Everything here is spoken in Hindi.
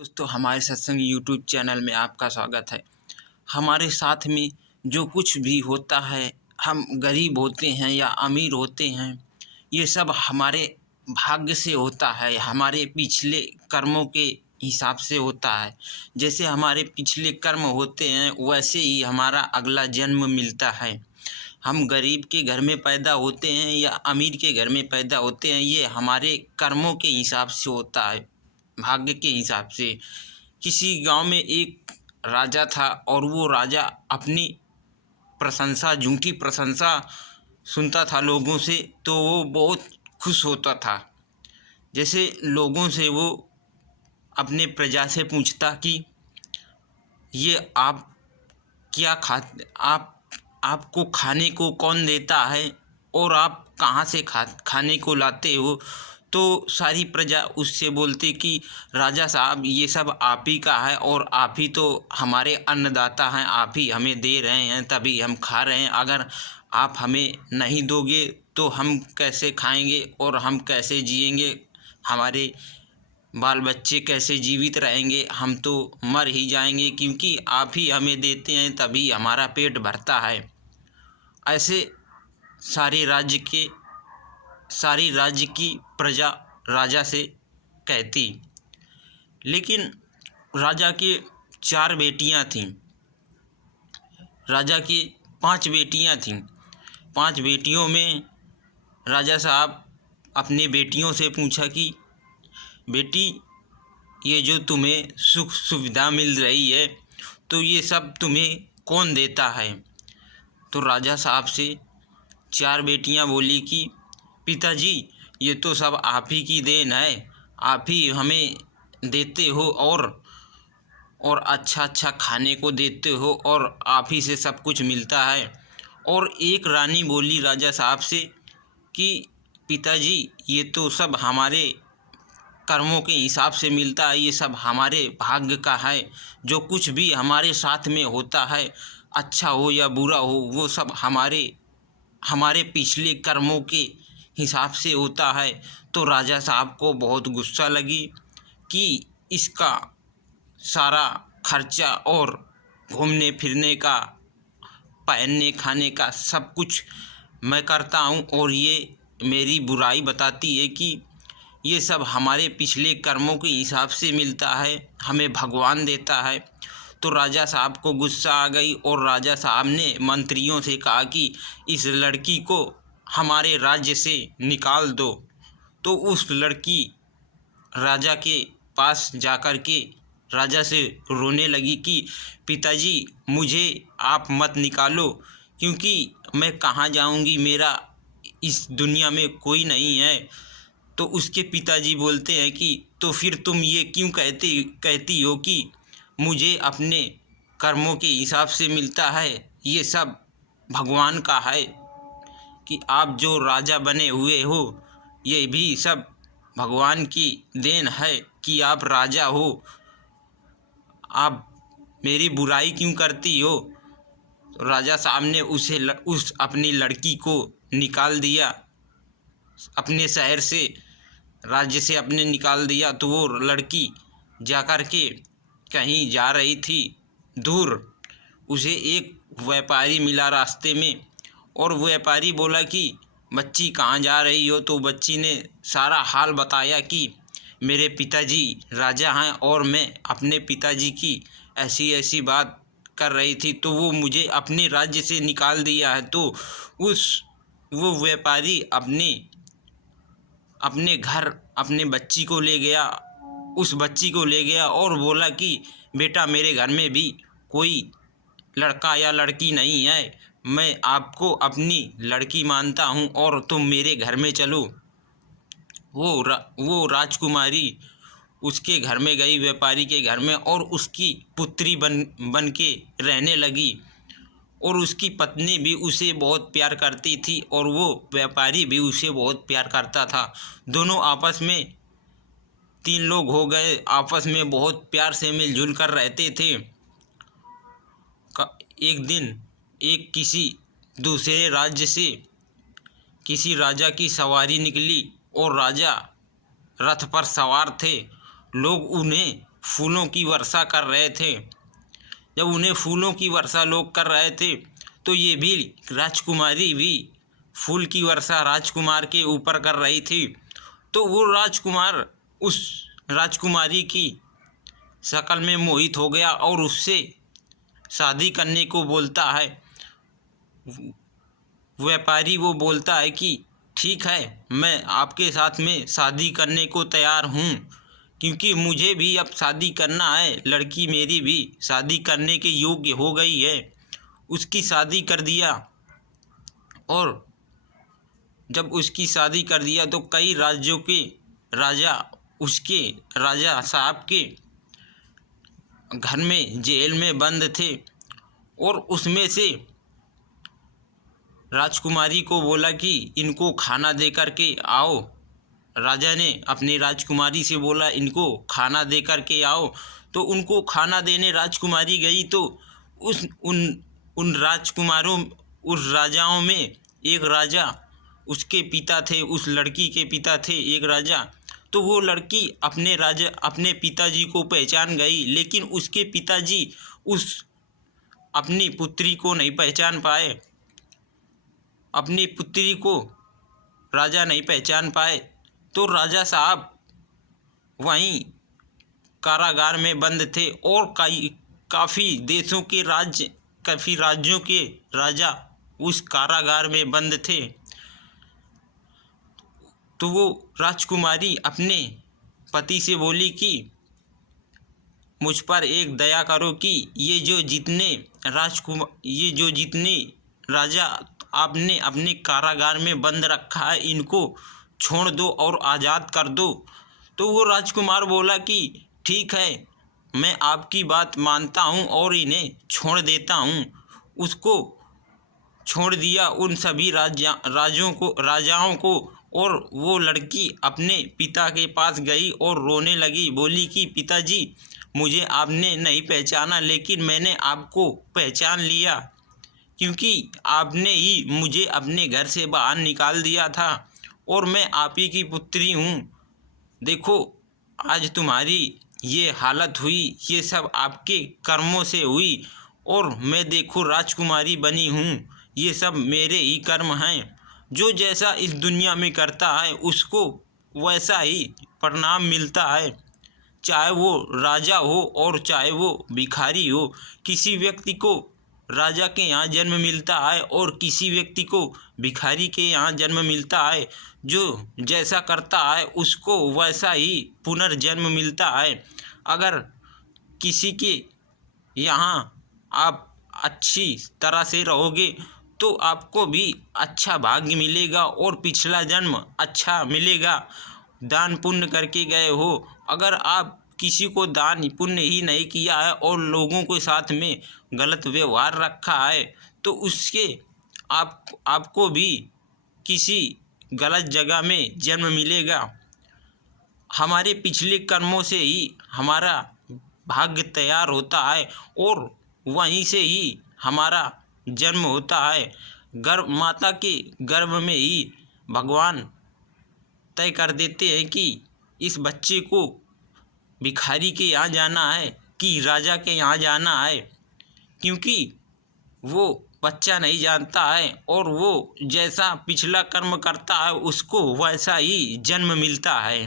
दोस्तों हमारे सत्संग यूट्यूब चैनल में आपका स्वागत है। हमारे साथ में जो कुछ भी होता है, हम गरीब होते हैं या अमीर होते हैं, ये सब हमारे भाग्य से होता है, हमारे पिछले कर्मों के हिसाब से होता है। जैसे हमारे पिछले कर्म होते हैं वैसे ही हमारा अगला जन्म मिलता है। हम गरीब के घर में पैदा होते हैं या अमीर के घर में पैदा होते हैं, ये हमारे कर्मों के हिसाब से होता है, भाग्य के हिसाब से। किसी गांव में एक राजा था और वो राजा अपनी प्रशंसा, झूठी प्रशंसा सुनता था लोगों से, तो वो बहुत खुश होता था। जैसे लोगों से वो अपने प्रजा से पूछता कि ये आप क्या आपको खाने को कौन देता है और आप कहाँ से खाने को लाते हो। तो सारी प्रजा उससे बोलती कि राजा साहब ये सब आप ही का है और आप ही तो हमारे अन्नदाता हैं, आप ही हमें दे रहे हैं तभी हम खा रहे हैं। अगर आप हमें नहीं दोगे तो हम कैसे खाएंगे और हम कैसे जिएंगे, हमारे बाल बच्चे कैसे जीवित रहेंगे, हम तो मर ही जाएंगे, क्योंकि आप ही हमें देते हैं तभी हमारा पेट भरता है। ऐसे सारे राज्य की प्रजा राजा से कहती। लेकिन राजा के 4 बेटियां थीं। राजा की 5 बेटियां थीं। 5 बेटियों में राजा साहब अपने बेटियों से पूछा कि बेटी, ये जो तुम्हें सुख सुविधा मिल रही है तो ये सब तुम्हें कौन देता है। तो राजा साहब से 4 बेटियां बोली कि पिताजी, ये तो सब आप ही की देन है, आप ही हमें देते हो और अच्छा अच्छा खाने को देते हो और आप ही से सब कुछ मिलता है। और एक रानी बोली राजा साहब से कि पिताजी, ये तो सब हमारे कर्मों के हिसाब से मिलता है, ये सब हमारे भाग्य का है। जो कुछ भी हमारे साथ में होता है, अच्छा हो या बुरा हो, वो सब हमारे पिछले कर्मों के हिसाब से होता है। तो राजा साहब को बहुत गुस्सा लगी कि इसका सारा खर्चा और घूमने फिरने का, पहनने खाने का सब कुछ मैं करता हूँ और ये मेरी बुराई बताती है कि ये सब हमारे पिछले कर्मों के हिसाब से मिलता है, हमें भगवान देता है। तो राजा साहब को गुस्सा आ गई और राजा साहब ने मंत्रियों से कहा कि इस लड़की को हमारे राज्य से निकाल दो। तो उस लड़की राजा के पास जाकर के राजा से रोने लगी कि पिताजी, मुझे आप मत निकालो, क्योंकि मैं कहाँ जाऊँगी, मेरा इस दुनिया में कोई नहीं है। तो उसके पिताजी बोलते हैं कि तो फिर तुम ये क्यों कहती हो कि मुझे अपने कर्मों के हिसाब से मिलता है, ये सब भगवान का है, कि आप जो राजा बने हुए हो ये भी सब भगवान की देन है कि आप राजा हो, आप मेरी बुराई क्यों करती हो। तो राजा साहब ने उस अपनी लड़की को निकाल दिया अपने शहर से, राज्य से अपने निकाल दिया। तो वो लड़की जाकर के कहीं जा रही थी दूर, उसे एक व्यापारी मिला रास्ते में और व्यापारी बोला कि बच्ची कहाँ जा रही हो। तो बच्ची ने सारा हाल बताया कि मेरे पिताजी राजा हैं और मैं अपने पिताजी की ऐसी ऐसी बात कर रही थी, तो वो मुझे अपने राज्य से निकाल दिया है। तो वो व्यापारी अपने घर अपने बच्ची को ले गया, उस बच्ची को ले गया और बोला कि बेटा, मेरे घर में भी कोई लड़का या लड़की नहीं है, मैं आपको अपनी लड़की मानता हूँ और तुम मेरे घर में चलो। वो राजकुमारी उसके घर में गई, व्यापारी के घर में, और उसकी पुत्री बन के रहने लगी। और उसकी पत्नी भी उसे बहुत प्यार करती थी और वो व्यापारी भी उसे बहुत प्यार करता था। दोनों आपस में 3 लोग हो गए, आपस में बहुत प्यार से मिलजुल कर रहते थे। एक दिन एक किसी दूसरे राज्य से किसी राजा की सवारी निकली और राजा रथ पर सवार थे। लोग उन्हें फूलों की वर्षा कर रहे थे। जब उन्हें फूलों की वर्षा लोग कर रहे थे तो ये भी राजकुमारी भी फूल की वर्षा राजकुमार के ऊपर कर रही थी। तो वो राजकुमार उस राजकुमारी की शक्ल में मोहित हो गया और उससे शादी करने को बोलता है। व्यापारी वो बोलता है कि ठीक है, मैं आपके साथ में शादी करने को तैयार हूँ, क्योंकि मुझे भी अब शादी करना है। लड़की मेरी भी शादी करने के योग्य हो गई है। उसकी शादी कर दिया और जब उसकी शादी कर दिया तो कई राज्यों के राजा उसके राजा साहब के घर में जेल में बंद थे और उसमें से राजकुमारी को बोला कि इनको खाना दे कर के आओ। राजा ने अपनी राजकुमारी से बोला इनको खाना दे कर के आओ। तो उनको खाना देने राजकुमारी गई तो उस उन राजकुमारों उस राजाओं में एक राजा उसके पिता थे, उस लड़की के पिता थे एक राजा। तो वो लड़की अपने पिताजी को पहचान गई, लेकिन उसके पिताजी उस अपनी पुत्री को नहीं पहचान पाए। अपनी पुत्री को राजा नहीं पहचान पाए तो राजा साहब वहीं कारागार में बंद थे और काफ़ी राज्यों के राजा उस कारागार में बंद थे। तो वो राजकुमारी अपने पति से बोली कि मुझ पर एक दया करो कि ये जो जितने राजा आपने अपने कारागार में बंद रखा है इनको छोड़ दो और आज़ाद कर दो। तो वो राजकुमार बोला कि ठीक है, मैं आपकी बात मानता हूँ और इन्हें छोड़ देता हूँ। उसको छोड़ दिया उन सभी राजाओं को और वो लड़की अपने पिता के पास गई और रोने लगी। बोली कि पिताजी, मुझे आपने नहीं पहचाना, लेकिन मैंने आपको पहचान लिया, क्योंकि आपने ही मुझे अपने घर से बाहर निकाल दिया था और मैं आप ही की पुत्री हूँ। देखो, आज तुम्हारी ये हालत हुई, ये सब आपके कर्मों से हुई और मैं देखो राजकुमारी बनी हूँ। ये सब मेरे ही कर्म हैं। जो जैसा इस दुनिया में करता है उसको वैसा ही परिणाम मिलता है, चाहे वो राजा हो और चाहे वो भिखारी हो। किसी व्यक्ति को राजा के यहाँ जन्म मिलता है और किसी व्यक्ति को भिखारी के यहाँ जन्म मिलता है। जो जैसा करता है उसको वैसा ही पुनर्जन्म मिलता है। अगर किसी के यहाँ आप अच्छी तरह से रहोगे तो आपको भी अच्छा भाग्य मिलेगा और पिछला जन्म अच्छा मिलेगा। दान पुण्य करके गए हो, अगर आप किसी को दान पुण्य ही नहीं किया है और लोगों के साथ में गलत व्यवहार रखा है तो उसके आपको भी किसी गलत जगह में जन्म मिलेगा। हमारे पिछले कर्मों से ही हमारा भाग्य तैयार होता है और वहीं से ही हमारा जन्म होता है। माता के गर्भ में ही भगवान तय कर देते हैं कि इस बच्चे को भिखारी के यहाँ जाना है कि राजा के यहाँ जाना है, क्योंकि वो बच्चा नहीं जानता है और वो जैसा पिछला कर्म करता है उसको वैसा ही जन्म मिलता है।